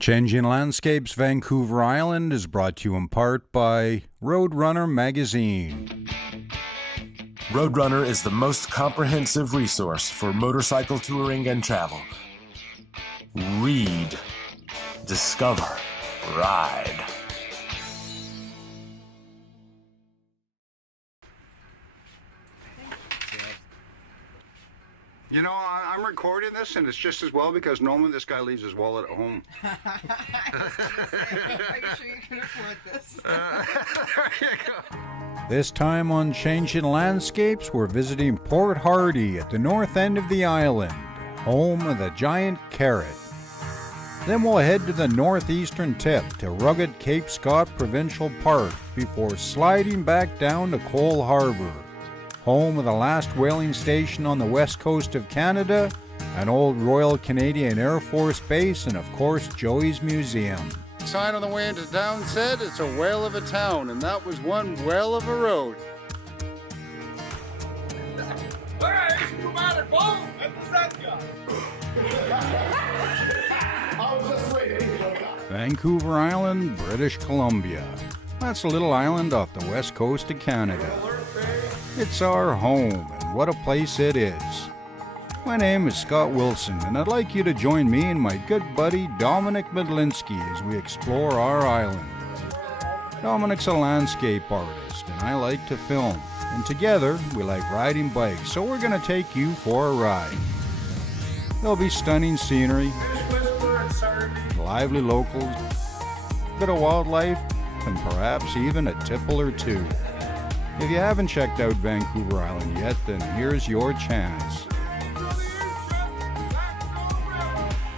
Changing Landscapes Vancouver Island is brought to you in part by Roadrunner Magazine. Roadrunner is the most comprehensive resource for motorcycle touring and travel. Read, discover, ride. You know, I'm recording this, and it's just as well because normally this guy leaves his wallet at home. Are you sure you can afford this? There you go. This time on Changing Landscapes, we're visiting Port Hardy at the north end of the island, home of the giant carrot. Then we'll head to the northeastern tip to rugged Cape Scott Provincial Park before sliding back down to Coal Harbour, home of the last whaling station on the west coast of Canada, an old Royal Canadian Air Force base, and of course Joey's Museum. Sign on the way into town said it's a whale of a town, and that was one whale of a road. Alright, it's Nomadic Bull and the Sun Guy. I was just waiting. Vancouver Island, British Columbia. That's a little island off the west coast of Canada. It's our home, and what a place it is. My name is Scott Wilson, and I'd like you to join me and my good buddy Dominic Medlinski as we explore our island. Dominic's a landscape artist, and I like to film, and together we like riding bikes, so we're going to take you for a ride. There'll be stunning scenery, lively locals, a bit of wildlife, and perhaps even a tipple or two. If you haven't checked out Vancouver Island yet, then here's your chance.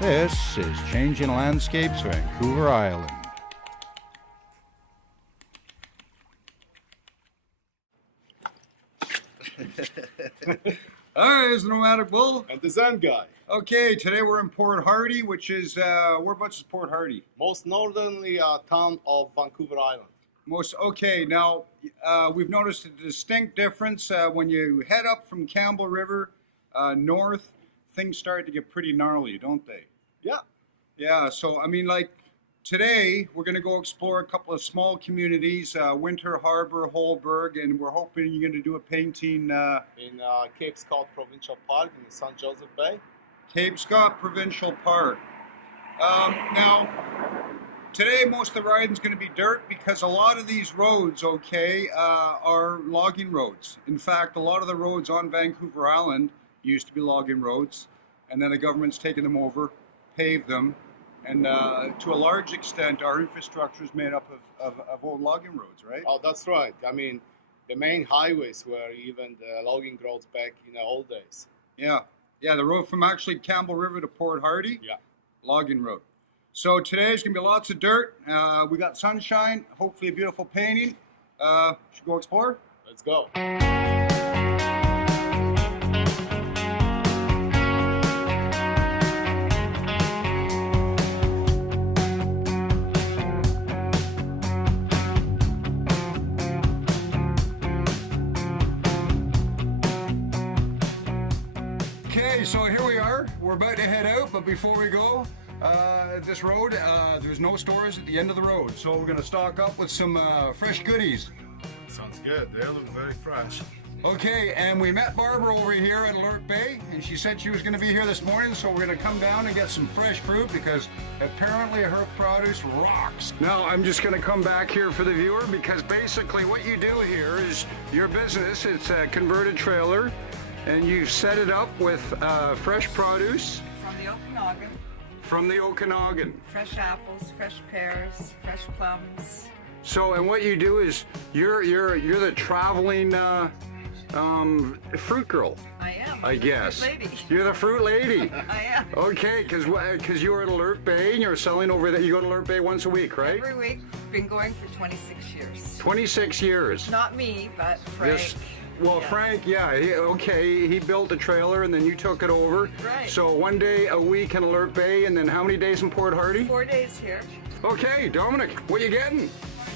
This is Changing Landscapes Vancouver Island. Alright, it's the Nomadic Bull. And the Sun Guy. Okay, today we're in Port Hardy, which is, whereabouts is Port Hardy? Most northerly town of Vancouver Island. Okay, now we've noticed a distinct difference when you head up from Campbell River north. Things start to get pretty gnarly, don't they? Yeah. Yeah, so I mean, like today we're going to go explore a couple of small communities, Winter Harbour, Holberg, and we're hoping you're going to do a painting In Cape Scott Provincial Park in the St. Joseph Bay. Cape Scott Provincial Park. Now, today most of the riding's going to be dirt because a lot of these roads, are logging roads. In fact, a lot of the roads on Vancouver Island used to be logging roads, and then the government's taken them over, paved them, and to a large extent our infrastructure is made up of old logging roads, right? Oh, that's right. I mean, the main highways were even the logging roads back in the old days. Yeah, the road from actually Campbell River to Port Hardy, Yeah. logging road. So today there's going to be lots of dirt. We got sunshine, hopefully a beautiful painting. Should we go explore? Let's go. Okay, so here we are. We're about to head out, but before we go, this road, there's no stores at the end of the road. So we're going to stock up with some fresh goodies. Sounds good. They look very fresh. Okay, and we met Barbara over here at Alert Bay, and she said she was going to be here this morning, so we're going to come down and get some fresh fruit because apparently her produce rocks. Now, I'm just going to come back here for the viewer because basically what you do here is your business, it's a converted trailer, and you've set it up with fresh produce. From the Okanagan. From the Okanagan. Fresh apples, fresh pears, fresh plums. So, and what you do is you're the traveling fruit girl. I am. I guess. Fruit lady. You're the fruit lady. I am. Okay, because you were at Alert Bay and you're selling over there. You go to Alert Bay once a week, right? Every week. Been going for 26 years. 26 years. Not me, but Frank. Yes. Well, Yeah. Frank, he built a trailer and then you took it over. Right. So one day a week in Alert Bay, and then how many days in Port Hardy? 4 days here. Okay, Dominic, what you getting?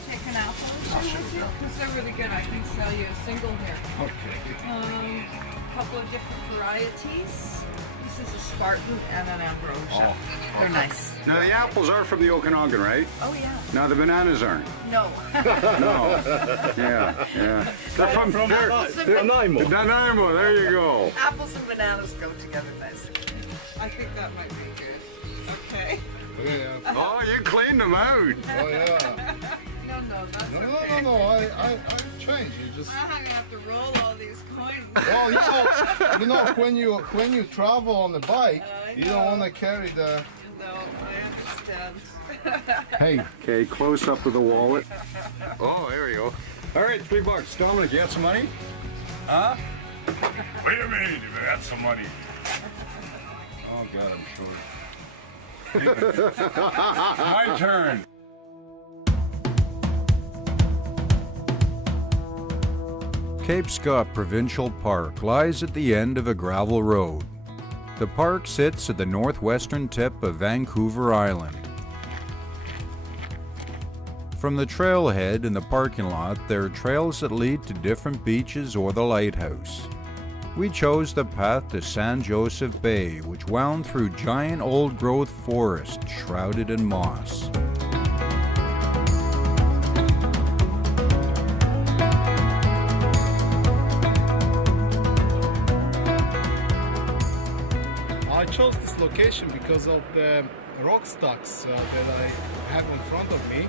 Take an apple or two with you? Because they're really good. I can sell you a single here. Okay. A couple of different varieties. You This is a Spartan and an Ambrosia. They're nice. Now the apples are from the Okanagan, right? Oh yeah. Now the bananas aren't. No. No. Yeah. They're from Nanaimo. Nanaimo. There you go. Apples and bananas go together nicely. I think that might be good. Okay. Yeah. Oh, you cleaned them out. Oh yeah. No, that's No. I changed. You just. I'm gonna have to roll all these coins. Well, when you travel on the bike, you don't want to carry the. No, I understand. Hey. Okay, close up with the wallet. Oh, there you go. All right, $3. Dominic, you got some money? Huh? Wait a minute, I got some money. Oh, God, I'm short. My turn. Cape Scott Provincial Park lies at the end of a gravel road. The park sits at the northwestern tip of Vancouver Island. From the trailhead in the parking lot, there are trails that lead to different beaches or the lighthouse. We chose the path to San Joseph Bay, which wound through giant old-growth forest shrouded in moss. I chose this location because of the rock stacks that I have in front of me.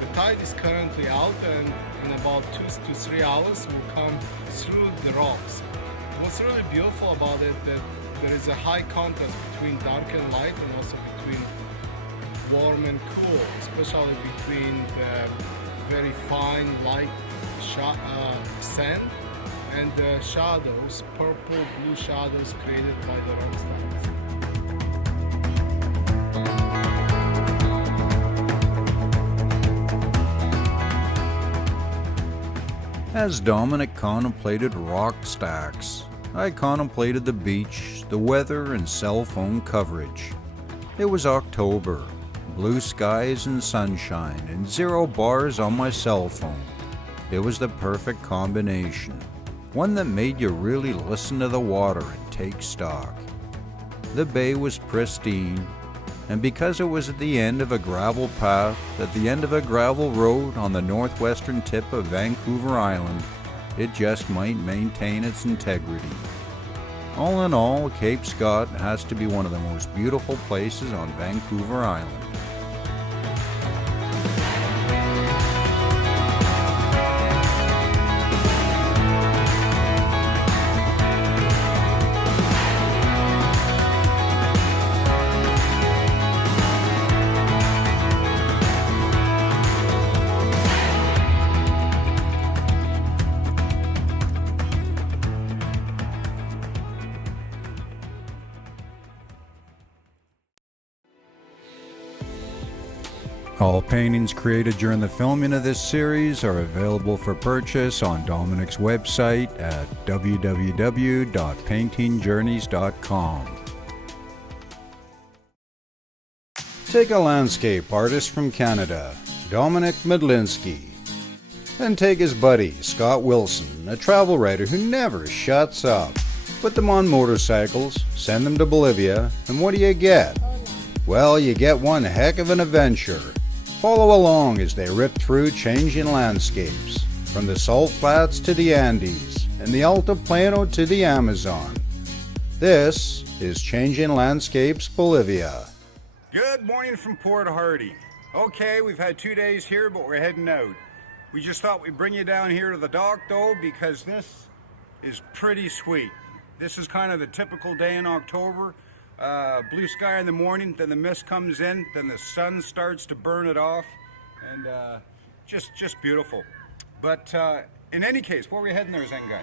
The tide is currently out, and in about 2 to 3 hours we'll come through the rocks. What's really beautiful about it that there is a high contrast between dark and light, and also between warm and cool, especially between the very fine light sand and the shadows, purple blue shadows created by the rock stacks. As Dominic contemplated rock stacks, I contemplated the beach, the weather, and cell phone coverage. It was October, blue skies and sunshine, and 0 bars on my cell phone. It was the perfect combination, one that made you really listen to the water and take stock. The bay was pristine, and because it was at the end of a gravel path, at the end of a gravel road on the northwestern tip of Vancouver Island, it just might maintain its integrity. All in all, Cape Scott has to be one of the most beautiful places on Vancouver Island. All paintings created during the filming of this series are available for purchase on Dominic's website at www.paintingjourneys.com. Take a landscape artist from Canada, Dominic Medlinski. Then take his buddy, Scott Wilson, a travel writer who never shuts up. Put them on motorcycles, send them to Bolivia, and what do you get? Well, you get one heck of an adventure. Follow along as they rip through changing landscapes, from the salt flats to the Andes, and the Altiplano to the Amazon. This is Changing Landscapes Bolivia. Good morning from Port Hardy. Okay, we've had 2 days here, but we're heading out. We just thought we'd bring you down here to the dock though, because this is pretty sweet. This is kind of the typical day in October. Blue sky in the morning, then the mist comes in, then the sun starts to burn it off, and just beautiful. But in any case, where are we heading there, Zen guy?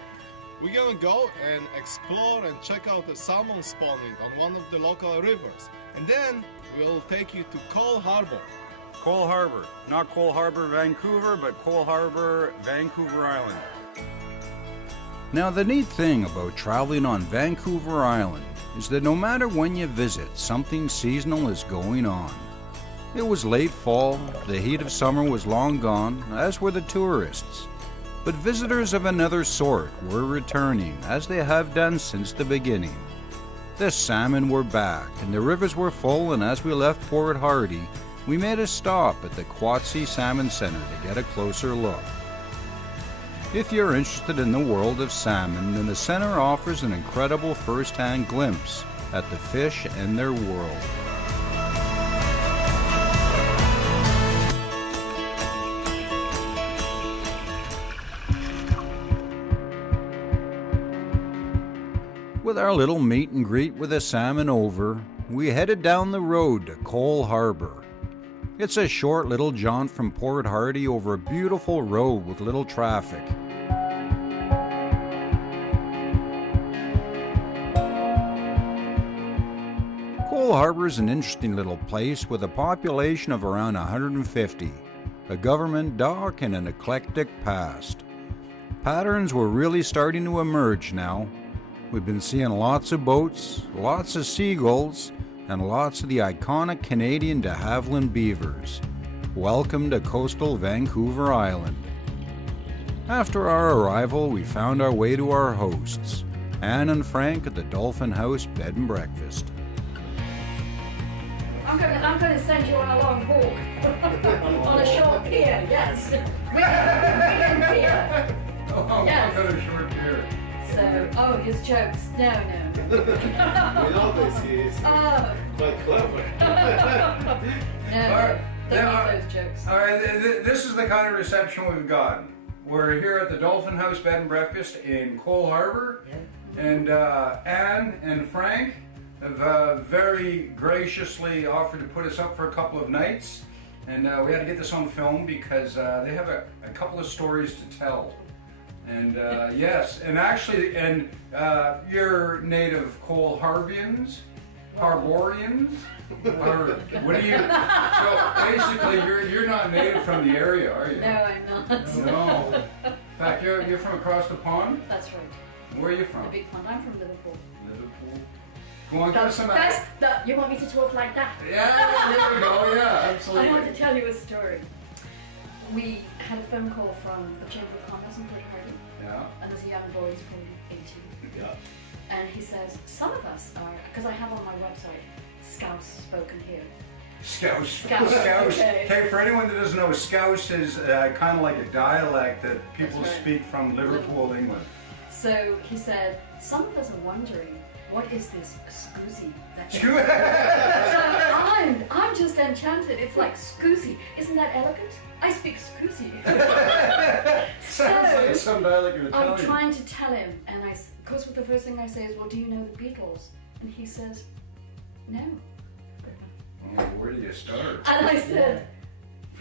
We're gonna go and explore and check out the salmon spawning on one of the local rivers, and then we'll take you to Coal Harbour. Coal Harbour. Not Coal Harbour, Vancouver, but Coal Harbour, Vancouver Island. Now, the neat thing about traveling on Vancouver Island is that no matter when you visit, something seasonal is going on. It was late fall, the heat of summer was long gone, as were the tourists. But visitors of another sort were returning, as they have done since the beginning. The salmon were back, and the rivers were full, and as we left Port Hardy, we made a stop at the Quatsy Salmon Center to get a closer look. If you're interested in the world of salmon, then the center offers an incredible first-hand glimpse at the fish and their world. With our little meet and greet with the salmon over, we headed down the road to Coal Harbour. It's a short little jaunt from Port Hardy over a beautiful road with little traffic. Coal Harbour is an interesting little place with a population of around 150, a government dock and an eclectic past. Patterns were really starting to emerge now. We've been seeing lots of boats, lots of seagulls, and lots of the iconic Canadian de Havilland beavers. Welcome to coastal Vancouver Island. After our arrival, we found our way to our hosts, Anne and Frank at the Dolphin House Bed and Breakfast. I'm going to send you on a long walk. On a short pier, yes. Weekend pier. I've got a short pier. So, oh, his jokes. No. We know this, he is quite clever. No, don't make those jokes. All right, this is the kind of reception we've gotten. We're here at the Dolphin House Bed and Breakfast in Coal Harbour, and Anne and Frank have very graciously offered to put us up for a couple of nights, and we had to get this on film because they have a couple of stories to tell. And yes, and actually, and you're native Coal Harborians, or what are you? So basically, you're not native from the area, are you? No, I'm not. No. In fact, you're from across the pond. That's right. Where are you from? The big pond. I'm from Liverpool. Liverpool. Go on, give us some. You want me to talk like that? Yeah, there we go. Yeah, absolutely. I want to tell you a story. We had a phone call from the Chamber of Commerce in Port Hardy. Yeah. And there's a young boy, he's probably 18. Yeah. And he says, some of us are, because I have on my website, Scouse spoken here. Scouse. Scouse. Okay. Okay. For anyone that doesn't know, Scouse is kind of like a dialect that people That's right. speak from Liverpool, England. So he said, some of us are wondering, what is this scoozy? Scoo- So I'm just enchanted. It's like scoozy. Isn't that elegant? I speak scoozy. Sounds like some dialect you're I'm Italian. trying to tell him, and of course, the first thing I say is, well, do you know the Beatles? And he says, no. Oh, where do you start? And I said,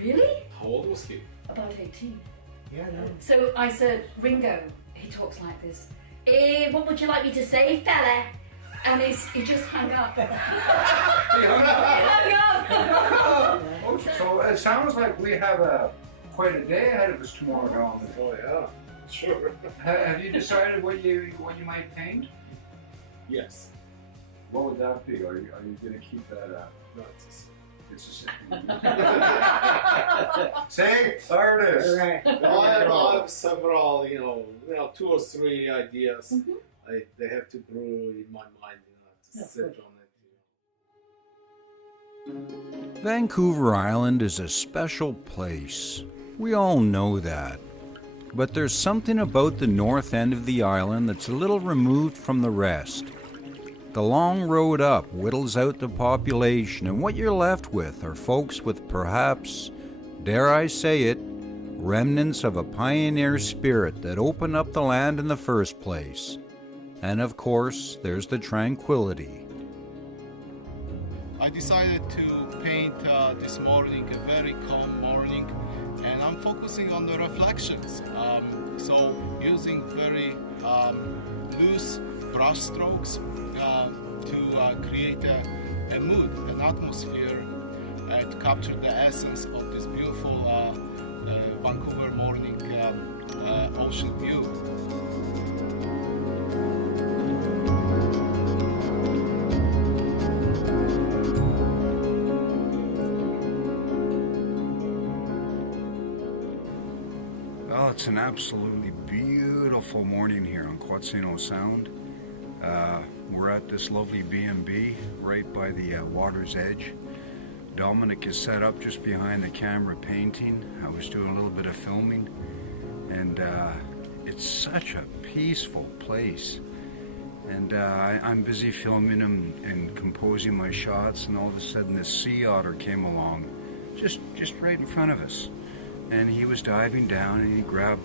really? How old was he? About 18. Yeah, no. So I said, Ringo. He talks like this. What would you like me to say, fella? And he just hung up. He hung up. Oh, so it sounds like we have quite a day ahead of us tomorrow, Dalton. Oh yeah, sure. Have you decided what you might paint? Yes. What would that be? Are you going to keep that? No, it's It's a say artist. right. No, I have several, 2 or 3 ideas. Mm-hmm. They have to brew in my mind, to sit on it. Vancouver Island is a special place. We all know that. But there's something about the north end of the island that's a little removed from the rest. The long road up whittles out the population, and what you're left with are folks with perhaps, dare I say it, remnants of a pioneer spirit that opened up the land in the first place. And of course, there's the tranquility. I decided to paint this morning, a very calm morning, and I'm focusing on the reflections. So using very loose brush strokes to create a mood, an atmosphere, to capture the essence of this beautiful Vancouver morning ocean view. Well, it's an absolutely beautiful morning here on Quatsino Sound. We're at this lovely B&B right by the water's edge. Dominic is set up just behind the camera painting. I was doing a little bit of filming, and it's such a peaceful place. And I'm busy filming him and composing my shots, and all of a sudden this sea otter came along, just right in front of us. And he was diving down, and he grabbed,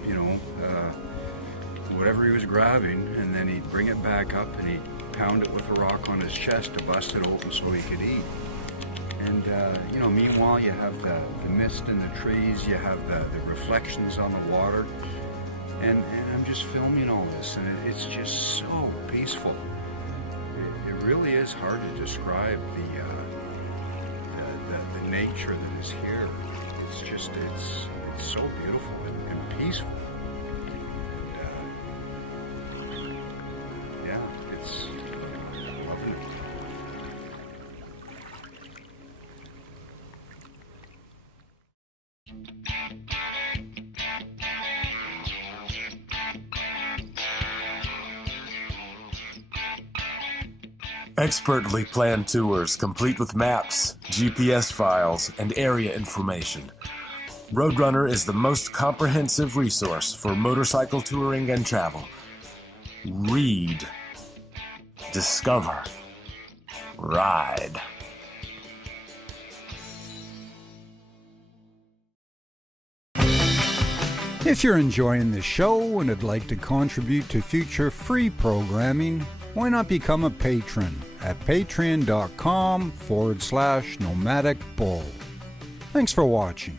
whatever he was grabbing, and then he'd bring it back up, and he'd pound it with a rock on his chest to bust it open so he could eat. And meanwhile you have the mist in the trees, you have the reflections on the water, and I'm just filming all this, and it's just so peaceful. It really is hard to describe the nature that is here. It's so beautiful and peaceful. And, it's lovely. Expertly planned tours complete with maps, GPS files, and area information. Roadrunner is the most comprehensive resource for motorcycle touring and travel. Read, discover, ride. If you're enjoying the show and would like to contribute to future free programming, why not become a patron at patreon.com/Nomadic Bull. Thanks for watching.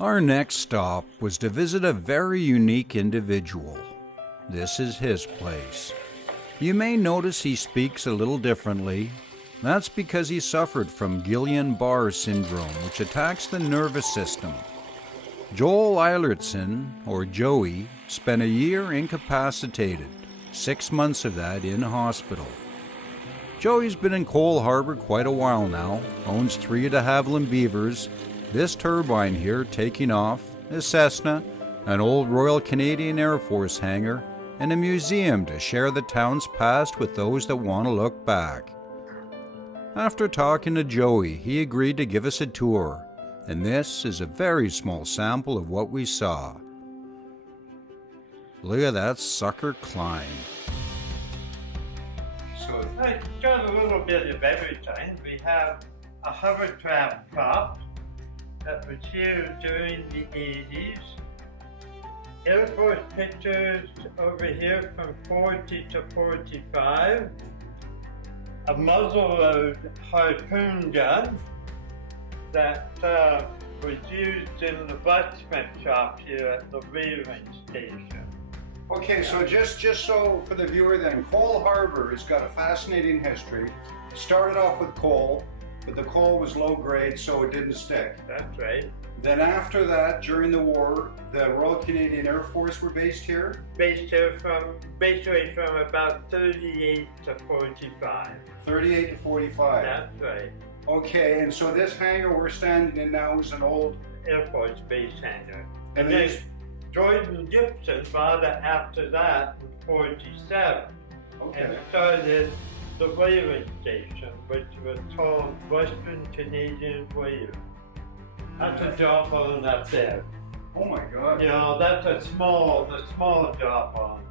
Our next stop was to visit a very unique individual. This is his place. You may notice he speaks a little differently. That's because he suffered from Guillain-Barré syndrome, which attacks the nervous system. Joel Eilertson, or Joey, spent a year incapacitated, 6 months of that in hospital. Joey's been in Coal Harbour quite a while now, owns 3 de Havilland Beavers, this turbine here taking off, a Cessna, an old Royal Canadian Air Force hangar, and a museum to share the town's past with those that want to look back. After talking to Joey, he agreed to give us a tour, and this is a very small sample of what we saw. Look at that sucker climb. So it's got a little bit of everything. We have a hovercraft prop that was here during the 80s. Air Force pictures over here from 40 to 45. A muzzle-load harpoon gun that was used in the blacksmith shop here at the whaling station. Okay, so just so for the viewer then, Coal Harbour has got a fascinating history. It started off with coal, but the coal was low grade, so it didn't stick. That's right. Then after that, during the war, the Royal Canadian Air Force were based here? Based here basically from about 38 to 45. 38 to 45. That's right. Okay, and so this hangar we're standing in now is an old Air Force base hangar. And And then these- Jordan Gibson bought it after that in 47. And started the whaling station, which was called Western Canadian Whaling. That's a job on up there. Oh my God. You know, that's the small job on.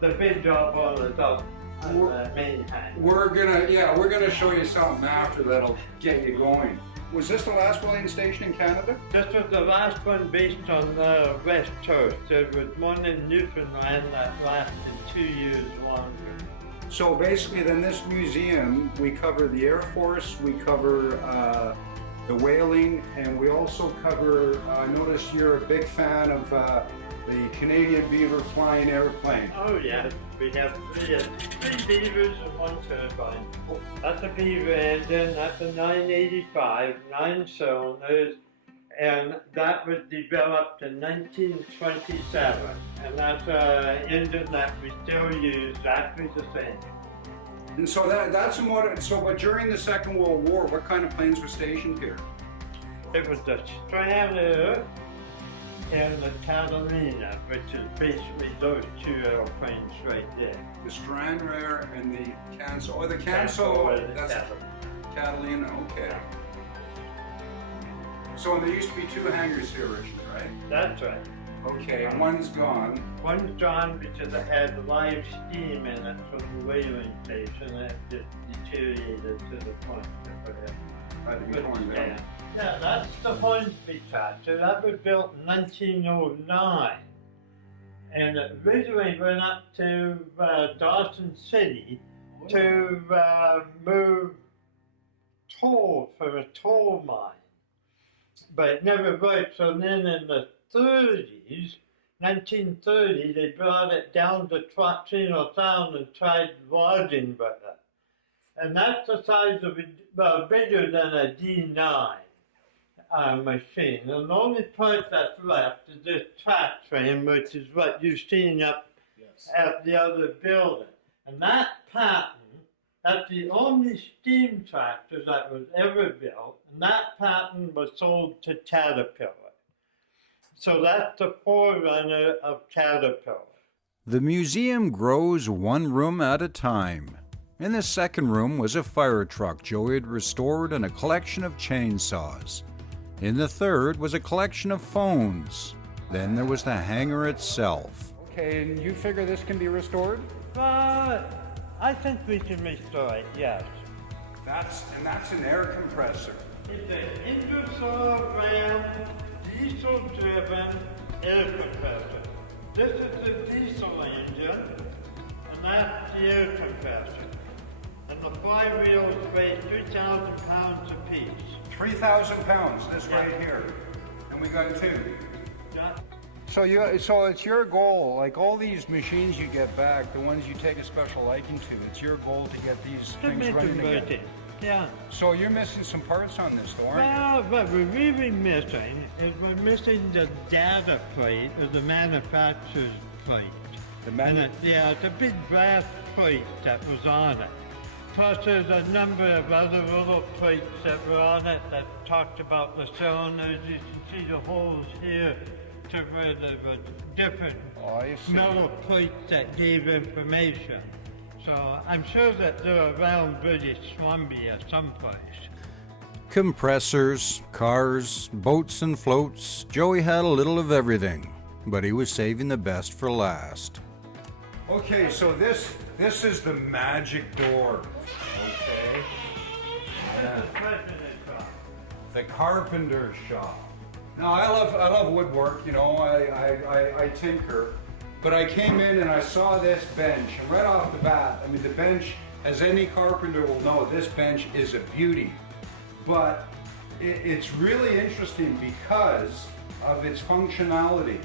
The big job on is up on the main hangar. We're gonna show you something after that'll get you going. Was this the last whaling station in Canada? This was the last one based on the West Coast. There was one in Newfoundland that lasted 2 years longer. So basically then this museum, we cover the Air Force, we cover the whaling, and we also cover, I notice you're a big fan of the Canadian Beaver flying airplane. Oh yeah, we have three beavers and 1 turbine. That's a beaver engine, that's a 985, 9 cylinders, and that was developed in 1927. And that's an engine that we still use, exactly the same. And so that's a motor. So, but during the Second World War, what kind of planes were stationed here? It was the Stranair, and the Catalina, which is basically those two airplanes right there. The Stranraer and the Canso. Oh, the Canso Canso. and the That's Catalina. Catalina. Okay. So there used to be 2 hangars here originally, right? That's right. Okay, and one's gone. One's gone because it had live steam in it from the whaling station that just deteriorated to the point of whatever. Had to be torn down. Yeah, that's the Hornsby tractor. That was built in 1909. And it originally went up to Dawson City to move coal from a coal mine. But it never worked. So then in the 30s, 1930, they brought it down to Trotino Town and tried logging with it. And that's the size of bigger than a D9 machine. And the only part that's left is this track frame, which is what you're seeing up at the other building. And that pattern, that's the only steam tractor that was ever built, and that pattern was sold to Caterpillar. So that's the forerunner of Caterpillar. The museum grows one room at a time. In the second room was a fire truck Joey had restored and a collection of chainsaws. In the third was a collection of phones. Then there was the hangar itself. Okay, and you figure this can be restored? But I think we can restore it, yes. That's an air compressor. It's an Ingersoll brand, diesel-driven air compressor. This is the diesel engine, and that's the air compressor. And the flywheels weigh 3,000 pounds apiece. 3,000 pounds, this right here. And we got 2. Yeah. So it's your goal, like all these machines you get back, the ones you take a special liking to, it's your goal to get these things running again. Yeah. So you're missing some parts on this, though, aren't Well, what we're really missing is we're missing the data plate or the manufacturer's plate. It's a big brass plate that was on it. Plus there's a number of other little plates that were on it that talked about the cylinders. You can see the holes here to where there were different metal plates that gave information. So I'm sure that they're around British Columbia someplace. Compressors, cars, boats and floats, Joey had a little of everything, but he was saving the best for last. Okay, so this is the magic door. Okay. Yeah. The carpenter shop. Now I love woodwork, you know, I tinker. But I came in and I saw this bench, and right off the bat, I mean the bench, as any carpenter will know, this bench is a beauty. But it's really interesting because of its functionality.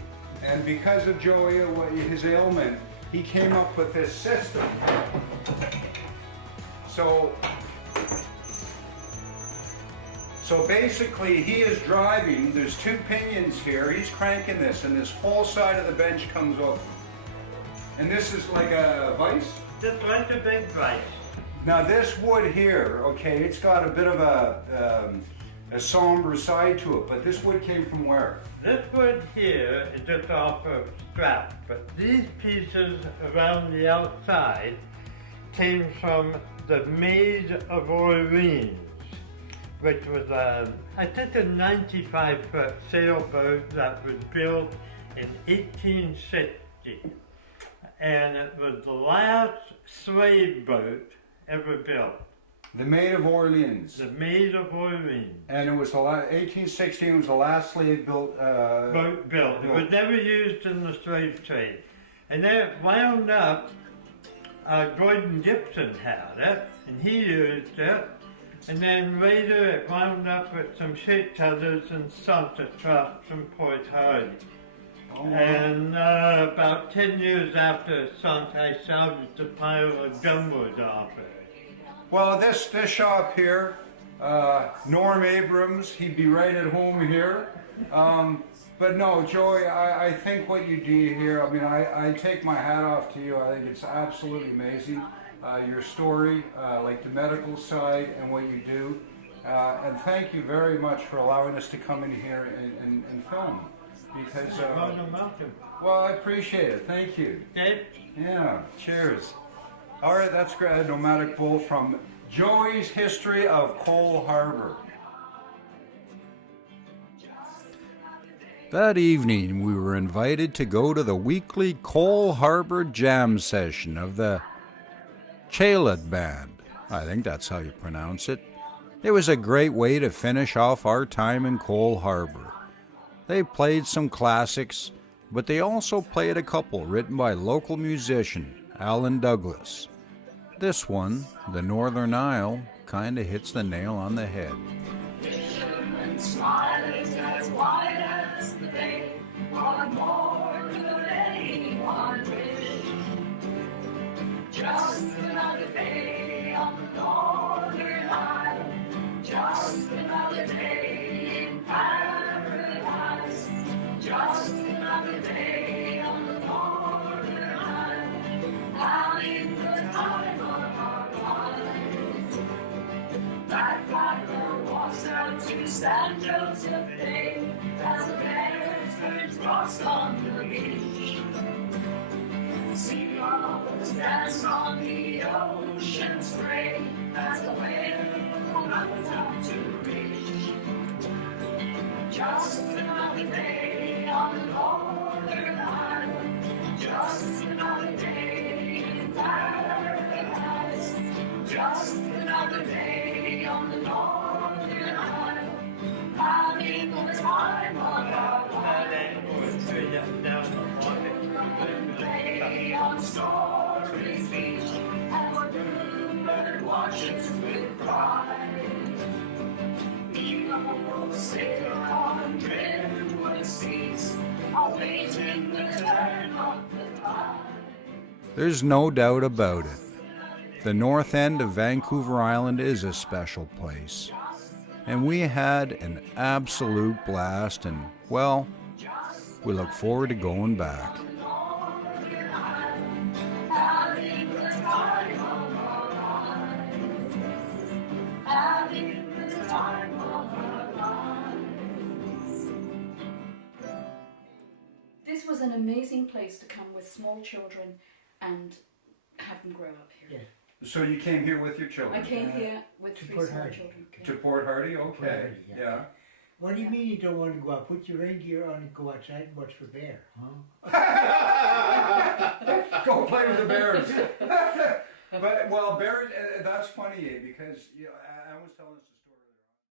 And because of Joey, his ailment, he came up with this system. So basically he is driving, there's 2 pinions here, he's cranking this, and this whole side of the bench comes open. And this is like a vise? Just like a big vise. Now this wood here, okay, it's got a bit of a somber side to it, but this wood came from where? This wood here is just off of scrap, but these pieces around the outside came from the Maid of Orleans, which was I think a 95-foot sailboat that was built in 1860. And it was the last slave boat ever built. The Maid of Orleans. The Maid of Orleans. And it was the 1816 was the last slave built boat built. It was never used in the slave trade. And then it wound up, Gordon Gibson had it, and he used it. And then later it wound up with some ship cutters and sunk across from Port Hardy. Oh. And about 10 years after it sunk, I salvaged a pile of gumwood off it. Well, this shop here, Norm Abrams, he'd be right at home here. But no, Joey, I think what you do here, I mean, I take my hat off to you. I think it's absolutely amazing. Your story, like the medical side and what you do. And thank you very much for allowing us to come in here and film. because On the mountain. well, I appreciate it. Thank you. Dave? Yeah, cheers. All right, that's great. A nomadic bull from Joey's History of Coal Harbour. That evening, we were invited to go to the weekly Coal Harbour jam session of the Chalid Band. I think that's how you pronounce it. It was a great way to finish off our time in Coal Harbour. They played some classics, but they also played a couple written by local musician Alan Douglas. This one, The Northern Isle, kinda hits the nail on the head. Just another day on the Northern Isle. Just another day in paradise. Just another day on the Northern Isle. Having the time of our lives. That blackbird walks out to San Joseph Bay as the bears turns lost on the beach. Seagulls dance on the ocean spray as the whale runs out to reach. Just another day on the Northern Isle. Just another day in paradise. Just another day on the Northern Isle. Having the time of our lives. Lay on Story's beach as the bluebird watches with pride. Eagles sail on driftwood seas, awaiting the turn of the tide. There's no doubt about it. The north end of Vancouver Island is a special place. And we had an absolute blast, and, well, we look forward to going back. This was an amazing place to come with small children and have them grow up here. Yeah. So you came here with your children? I came here with To 3 Port small Hardy. children. To Port Hardy? Okay. Port Hardy, yeah. Yeah. What do you mean you don't want to go out? Put your rain gear on and go outside and watch for bear, huh? Go play with the bears. But, well, bears, that's funny, because I was telling